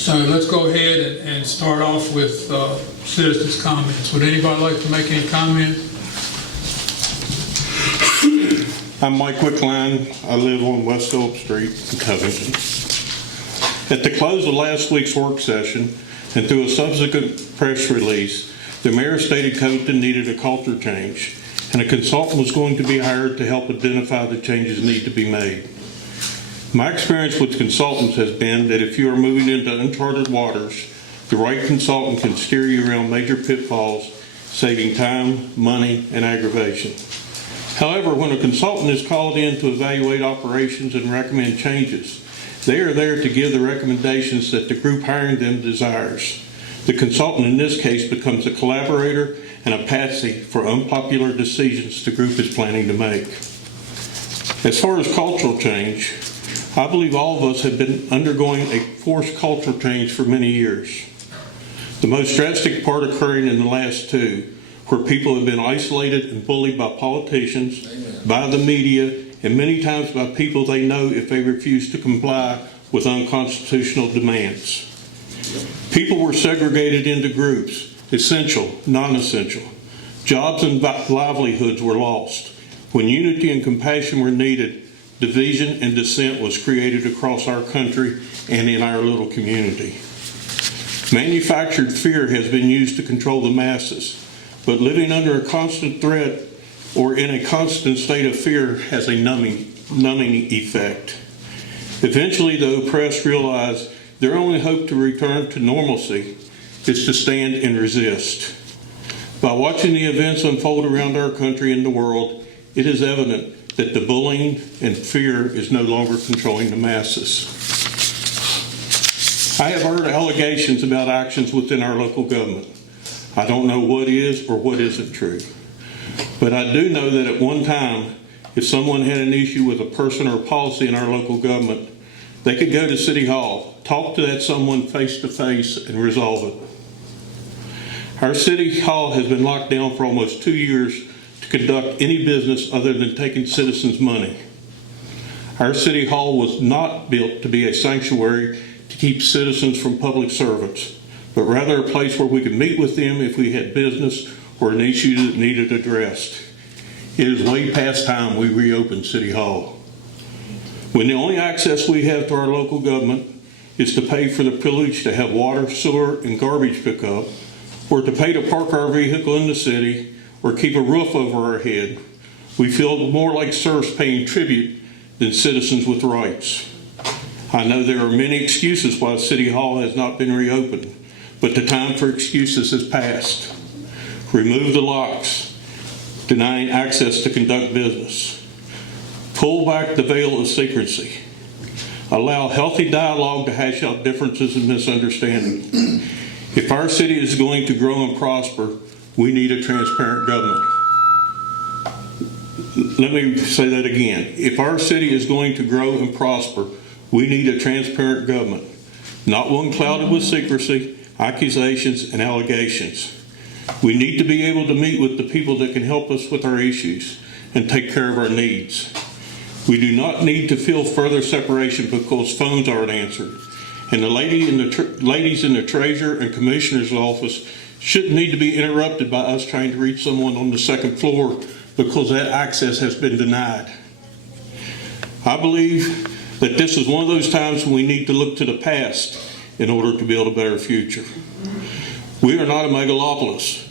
So let's go ahead and start off with citizens' comments. Would anybody like to make any comment? I'm Mike Wickline. I live on West Phillip Street in Covington. At the close of last week's work session and through a subsequent press release, the mayor stated Covington needed a culture change and a consultant was going to be hired to help identify the changes need to be made. My experience with consultants has been that if you are moving into uncharted waters, the right consultant can steer you around major pitfalls, saving time, money, and aggravation. However, when a consultant is called in to evaluate operations and recommend changes, they are there to give the recommendations that the group hiring them desires. The consultant in this case becomes a collaborator and a patsy for unpopular decisions the group is planning to make. As far as cultural change, I believe all of us have been undergoing a forced cultural change for many years. The most drastic part occurring in the last two, where people have been isolated and bullied by politicians, by the media, and many times by people they know if they refuse to comply with unconstitutional demands. People were segregated into groups, essential, non-essential. Jobs and livelihoods were lost. When unity and compassion were needed, division and dissent was created across our country and in our little community. Manufactured fear has been used to control the masses, but living under a constant threat or in a constant state of fear has a numbing effect. Eventually, the oppressed realize their only hope to return to normalcy is to stand and resist. By watching the events unfold around our country and the world, it is evident that the bullying and fear is no longer controlling the masses. I have heard allegations about actions within our local government. I don't know what is or what isn't true. But I do know that at one time, if someone had an issue with a person or a policy in our local government, they could go to City Hall, talk to that someone face to face, and resolve it. Our City Hall has been locked down for almost 2 years to conduct any business other than taking citizens' money. Our City Hall was not built to be a sanctuary to keep citizens from public servants, but rather a place where we could meet with them if we had business or an issue that needed addressed. It is way past time we reopened City Hall. When the only access we have to our local government is to pay for the privilege to have water, sewer, and garbage pickup, or to pay to park our vehicle in the city, or keep a roof over our head, we feel more like serfs paying tribute than citizens with rights. I know there are many excuses why City Hall has not been reopened, but the time for excuses has passed. Remove the locks, denying access to conduct business. Pull back the veil of secrecy. Allow healthy dialogue to hash out differences and misunderstanding. If our city is going to grow and prosper, we need a transparent government. Let me say that again. If our city is going to grow and prosper, we need a transparent government, not one clouded with secrecy, accusations, and allegations. We need to be able to meet with the people that can help us with our issues and take care of our needs. We do not need to feel further separation because phones aren't answered. And the ladies in the treasurer and commissioner's office shouldn't need to be interrupted by us trying to reach someone on the second floor because that access has been denied. I believe that this is one of those times when we need to look to the past in order to build a better future. We are not a megalopolis.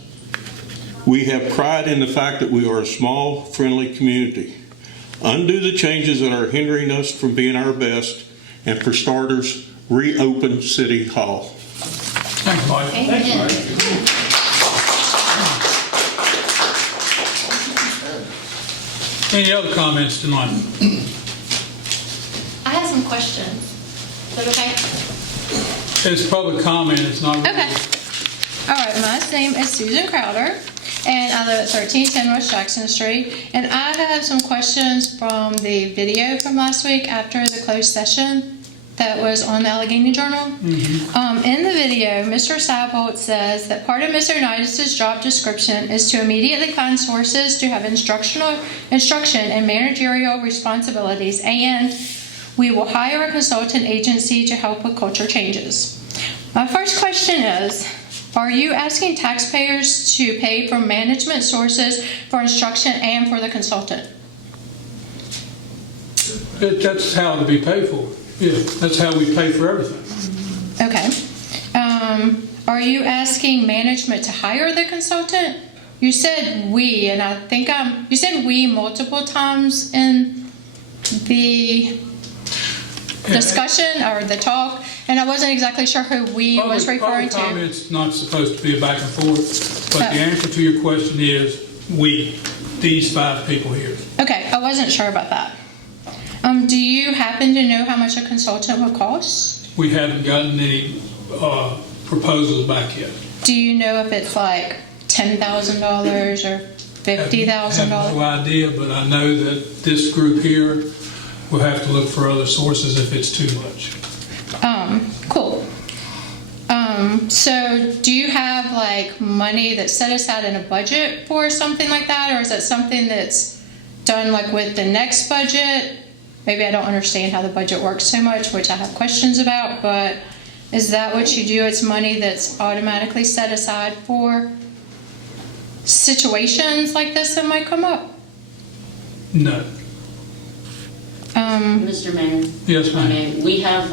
We have pride in the fact that we are a small, friendly community. Undo the changes that are hindering us from being our best, and for starters, reopen City Hall. Thanks, Mike. Amen. Any other comments tonight? I have some questions. Is that okay? It's public comment. It's not. Okay. All right. My name is Susan Crowder, and I live at 1310 West Jackson Street. And I have some questions from the video from last week after the closed session that was on the Allegheny Journal. In the video, Mr. Seibold says that part of Mr. Unitas' job description is to immediately find sources to have instruction and managerial responsibilities, and we will hire a consultant agency to help with culture changes. My first question is, are you asking taxpayers to pay from management sources for instruction and for the consultant? That's how to be paid for. Yeah, that's how we pay for everything. Okay. Are you asking management to hire the consultant? You said we, and I think you said we multiple times in the discussion or the talk, and I wasn't exactly sure who we was referring Other to. comments not supposed to be a back and forth, but Oh. the answer to your question is we, these 5 people here. Okay, I wasn't sure about that. Do you happen to know how much a consultant would cost? We haven't gotten any proposals back yet. Do you know if it's like $10,000 or $50,000? I have no idea, but I know that this group here will have to look for other sources if it's too much. Cool. So do you have like money that's set aside in a budget for something like that, or is that something that's done like with the next budget? Maybe I don't understand how the budget works so much, which I have questions about, but is that what you do? It's money that's automatically set aside for situations like this that might come up? No. Mr. Mayor? Yes, ma'am. Okay, we have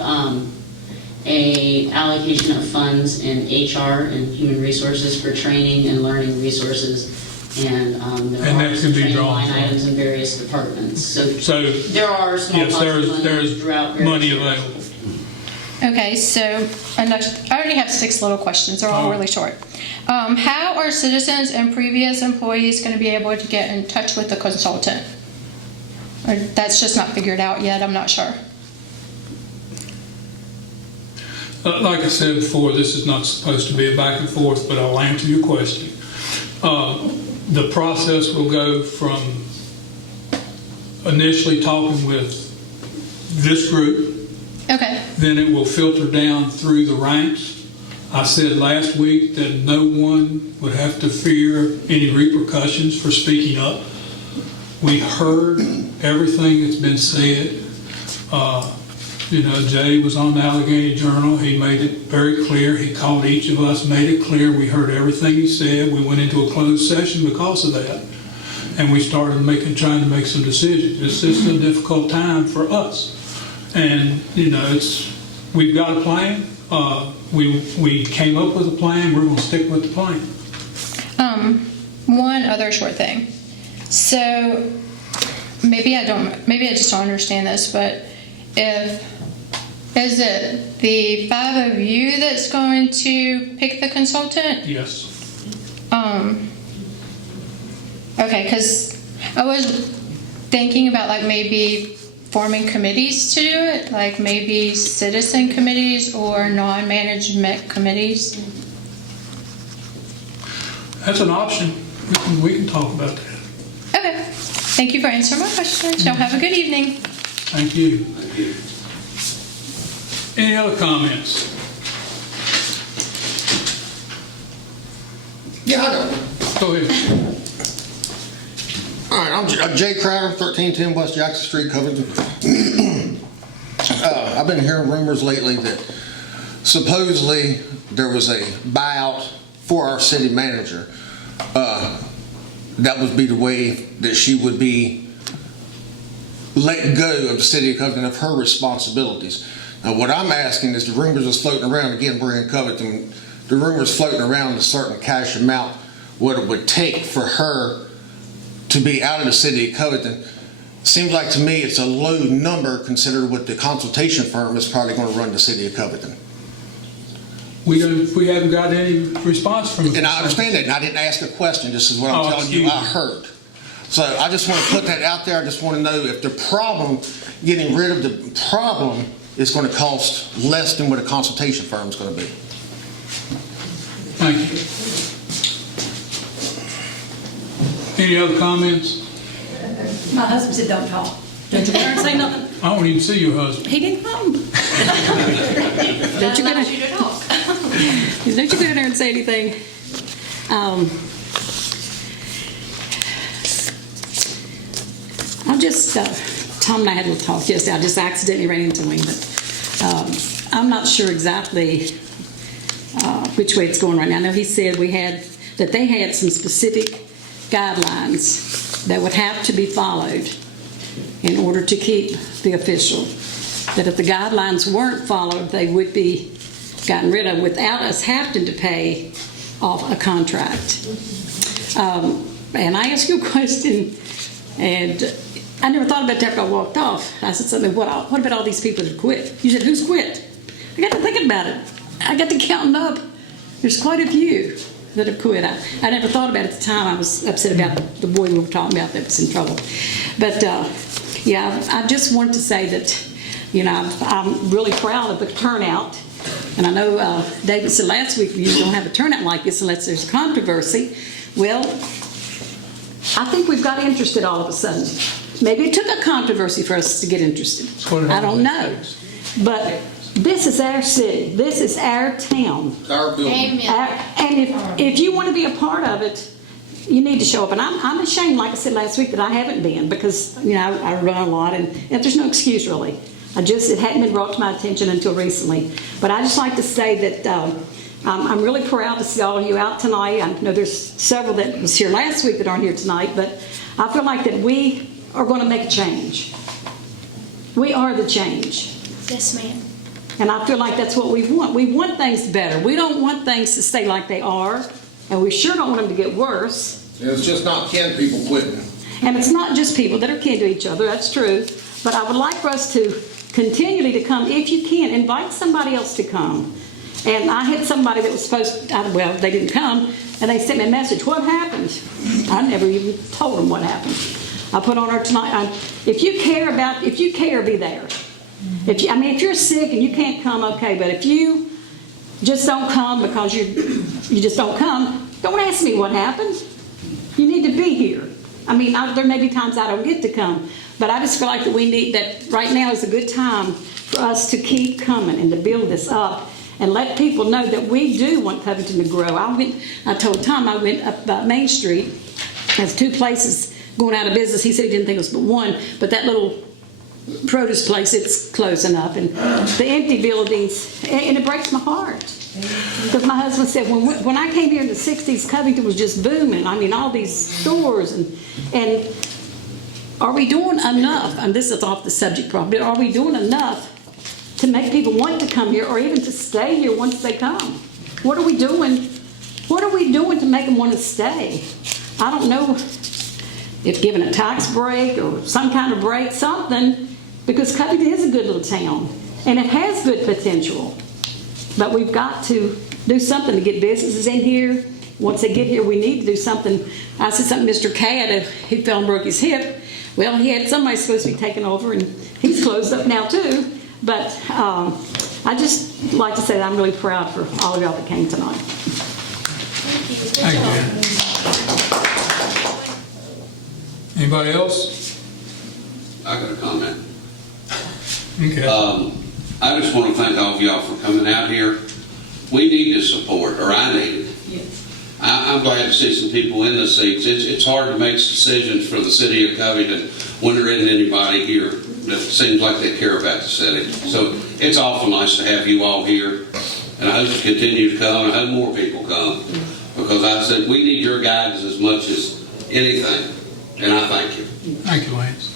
a allocation of funds in HR and human resources for training and learning resources, and there And are that some can be training drawn line from. items in various departments. So there are small Yes, pots of money there's throughout various money areas. available. Okay, so I already have 6 little questions. They're all really short. How are citizens and previous employees going to be able to get in touch with the consultant? Or that's just not figured out yet, I'm not sure. Like I said before, this is not supposed to be a back and forth, but I'll answer your question. The process will go from initially talking with this group, Okay, then it will filter down through the ranks. I said last week that no one would have to fear any repercussions for speaking up. We heard everything that's been said. Jay was on the Allegheny Journal. He made it very clear. He called each of us, made it clear. We heard everything he said. We went into a closed session because of that. And we started trying to make some decisions. This is a difficult time for us. And, we've got a plan. We came up with a plan. We're going to stick with the plan. one other short thing. So maybe I just don't understand this, but is it the 5 of you that's going to pick the consultant? Yes. Okay, because I was thinking about like maybe forming committees to do it, like maybe citizen committees or non-management committees. That's an option. We can talk about that. Okay, thank you for answering my questions. Y'all have a good evening. Thank you. Any other comments? Yeah, I got one. Go ahead. All right, I'm Jay Crowder, 1310 West Jackson Street, Covington. I've been hearing rumors lately that supposedly there was a buyout for our city manager. That would be the way that she would be let go of the city of Covington of her responsibilities. Now, what I'm asking is the rumors is floating around, again, we're in Covington, the rumors floating around a certain cash amount, what it would take for her to be out of the city of Covington. Seems like to me it's a low number considered what the consultation firm is probably going to run the city of Covington. We haven't got any response from. And I understand that, and I didn't ask a question. This is what I'm telling you. excuse I me. heard. So I just want to put that out there. I just want to know if the problem, getting rid of the problem, is going to cost less than what a consultation firm is going to be. Thank you. Any other comments? My husband said, don't talk. Don't you go there and say nothing. I don't even see your husband. He didn't come. Don't you go there. Don't you go there and say anything. I'm just, Tom and I had a little talk yesterday. I just accidentally ran into him, but I'm not sure exactly which way it's going right now. I know he said that they had some specific guidelines that would have to be followed in order to keep the official. That if the guidelines weren't followed, they would be gotten rid of without us having to pay off a contract. And I asked you a question, and I never thought about that after I walked off. I said something, what about all these people that quit? You said, who's quit? I got to thinking about it. I got to counting up. There's quite a few that have quit. I never thought about it at the time. I was upset about the boy we were talking about that was in trouble. But yeah, I just wanted to say that, you know, I'm really proud of the turnout. And I know David said last week you don't have a turnout like this unless there's controversy. Well, I think we've got interested all of a sudden. Maybe it took a controversy for us to get interested. I don't know. But this is our city. This is our town. Our building. And if you want to be a part of it, you need to show up. And I'm ashamed, like I said last week, that I haven't been because, you know, I run a lot and there's no excuse really. It hadn't been brought to my attention until recently. But I just like to say that I'm really proud to see all of you out tonight. I know there's several that was here last week that aren't here tonight, but I feel like that we are going to make a change. We are the change. Yes, ma'am. And I feel like that's what we want. We want things better. We don't want things to stay like they are, and we sure don't want them to get worse. It's just not kin people quitting. And it's not just people that are kin to each other, that's true. But I would like for us to continually to come, if you can, invite somebody else to come. And I had somebody that was supposed to, well, they didn't come, and they sent me a message. What happened? I never even told them what happened. I put on her tonight, if you care, be there. If you're sick and you can't come, okay, but if you just don't come because you just don't come, don't ask me what happened. You need to be here. There may be times I don't get to come, but I just feel like that right now is a good time for us to keep coming and to build this up and let people know that we do want Covington to grow. I told Tom I went up Main Street. There's two places going out of business. He said he didn't think it was but one, but that little produce place, it's closing up, and the empty buildings, and it breaks my heart. Because my husband said, when I came here in the 60s, Covington was just booming. All these stores, and are we doing enough, and this is off the subject probably, but are we doing enough to make people want to come here or even to stay here once they come? What are we doing? What are we doing to make them want to stay? I don't know if giving a tax break or some kind of break, something, because Covington is a good little town and it has good potential. But we've got to do something to get businesses in here. Once they get here, we need to do something. I said something, Mr. Cadd, he fell and broke his hip. Well, he had somebody supposed to be taking over, and he's closed up now too. But I just like to say that I'm really proud for all of y'all that came tonight. Thank you. Good Thank you. Anybody else? I got a comment. Okay. I just want to thank all of y'all for coming out here. We need to support, or I need it. Yes. I'm glad to see some people in the seats. It's hard to make decisions for the city of Covington when there isn't anybody here that seems like they care about the city. So it's awful nice to have you all here, and I hope you continue to come, and I hope more people come, because I said we need your guidance as much as anything, and I thank you. Thank you, Lance.